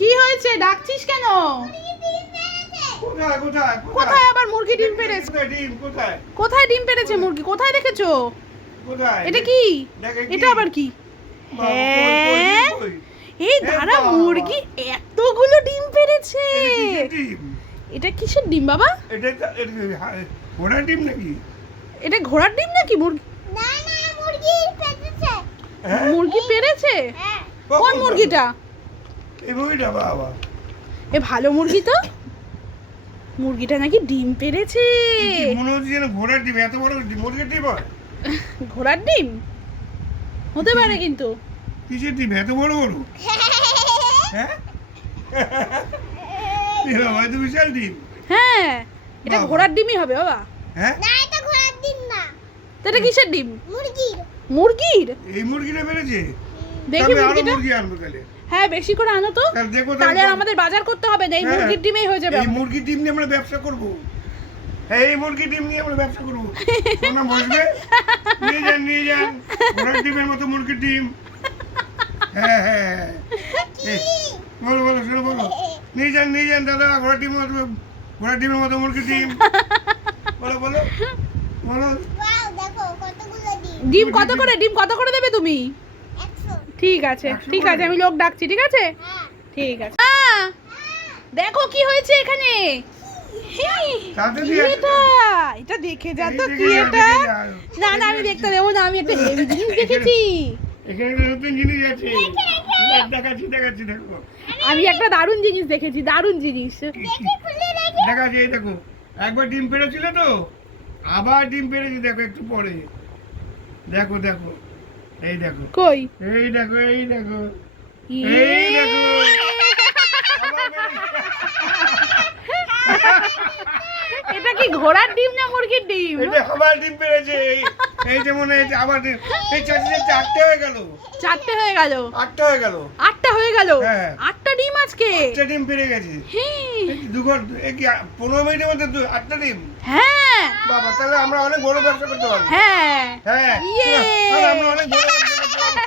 কি হয়েছে, ডাকছিস কেন? কোথায় কোথায় কোথায় আবার মুরগি ডিম পেড়েছে? ডিম কোথায়? কোথায় ডিম পেড়েছে মুরগি? কোথায় দেখেছো? কোথায়? এটা কি? দেখে কি? এটা আবার কি? বাবা, হ্যাঁ, কই? এই ধারা বাবা। মুরগি এতগুলো ডিম পেড়েছে। এটা কিসের ডিম? এটা কিসের ডিম বাবা? এটা ঘোড়ার ডিম নাকি? এটা ঘোড়ার ডিম নাকি? মুরগি না না মুরগি পেটেছে। হ্যাঁ? মুরগি পেড়েছে? হ্যাঁ কোন কখন মুরগিটা? এই মুরগিটা বাবা। এ ভালো মুরগি তো। মুরগিটা নাকি ডিম পেড়েছে। কি মনে হচ্ছে যেন ঘোড়ার ডিম, এত বড় ডিম, মুরগির ডিম হয়? ঘোড়ার ডিম হতে পারে কিন্তু। কিসের ডিম এত বড় বড়? হ্যাঁ এ বাবা, এত বিশাল ডিম। হ্যাঁ, এটা বাবা। ঘোড়ার ডিমই হবে বাবা। হ্যাঁ, না এটা ঘোড়ার ডিম না, তো এটা কিসের ডিম? মুরগির। মুরগির? এই মুরগিটা বেড়েছে। দেখি তবে আরো মুরগিটা। মুরগি আনবো তাহলে। হ্যাঁ, বেশি করে আনো তো। তাহলে দেখো তাহলে আর আমাদের বাজার করতে হবে না, এই হ্যাঁ। মুরগির ডিমেই হয়ে যাবে এই আমাদের। মুরগির ডিম নিয়ে আমরা ব্যবসা করবো। হ্যাঁ, এই মুরগির ডিম নিয়ে আমরা ব্যবসা করবো। তোমরা বসবে, নিয়ে যান নিয়ে যান, ঘোড়ার ডিমের মতো মুরগির ডিম। হ্যাঁ হ্যাঁ হ্যাঁ। এই, বলো বলো, শোনো বলো। নিয়ে যান দাদা, ঘোড়ার ডিমের মতো মুরগির ডিম। বলো বলো বলো। ওয়াও দেখো কতগুলো ডিম। ডিম কত করে? ডিম কত করে দেবে তুমি? 100। ঠিক আছে 100 ঠিক আছে, করে। আমি লোক ডাকছি, ঠিক আছে? হ্যাঁ ঠিক আছে। দেখো কি হয়েছে এখানে। তাতে কি দিয়ে এটা? এটা দেখে যা তো, এই কি দেখে যাও, এটা? দেখে যাও। না না, আমি দেখতে দেবো না, আমি একটা হেভি জিনিস দেখেছি। এখানে একটা নতুন জিনিস আছে। দেখাচ্ছি দেখাচ্ছি, দেখো। আমি একটা দারুণ জিনিস দেখেছি, দারুণ জিনিস। দেখাচ্ছি, এই দেখো। একবার ডিম পেড়েছিল তো, আবার ডিম পেড়েছি, দেখো একটু পরে। দেখো দেখো, এই দেখো, কই? এই দেখো, এই দেখো, ইয়ে। এই দেখো। আবার পেড়েছে। এটা কি ঘোড়ার ডিম না মুরগির ডিম? এটা আবার ডিম পেড়েছে। এই যে মনে হয় আবার ডিম। এই চারটে হয়ে গেল। 4টে হয়ে গেল। 8টা হয়ে গেল। 8টা হয়ে গেল। হ্যাঁ। 8টা ডিম আজকে। 8টা ডিম পেড়ে গেছে। হ্যাঁ। এই 15 মিনিটের মধ্যে 8টা ডিম। হ্যাঁ বাবা, তাহলে আমরা অনেক বড় ব্যবসা করতে পারবো। হ্যাঁ। হ্যাঁ, ইয়ে। তাহলে আমরা অনেক বড় ব্যবসা করতে পারবো।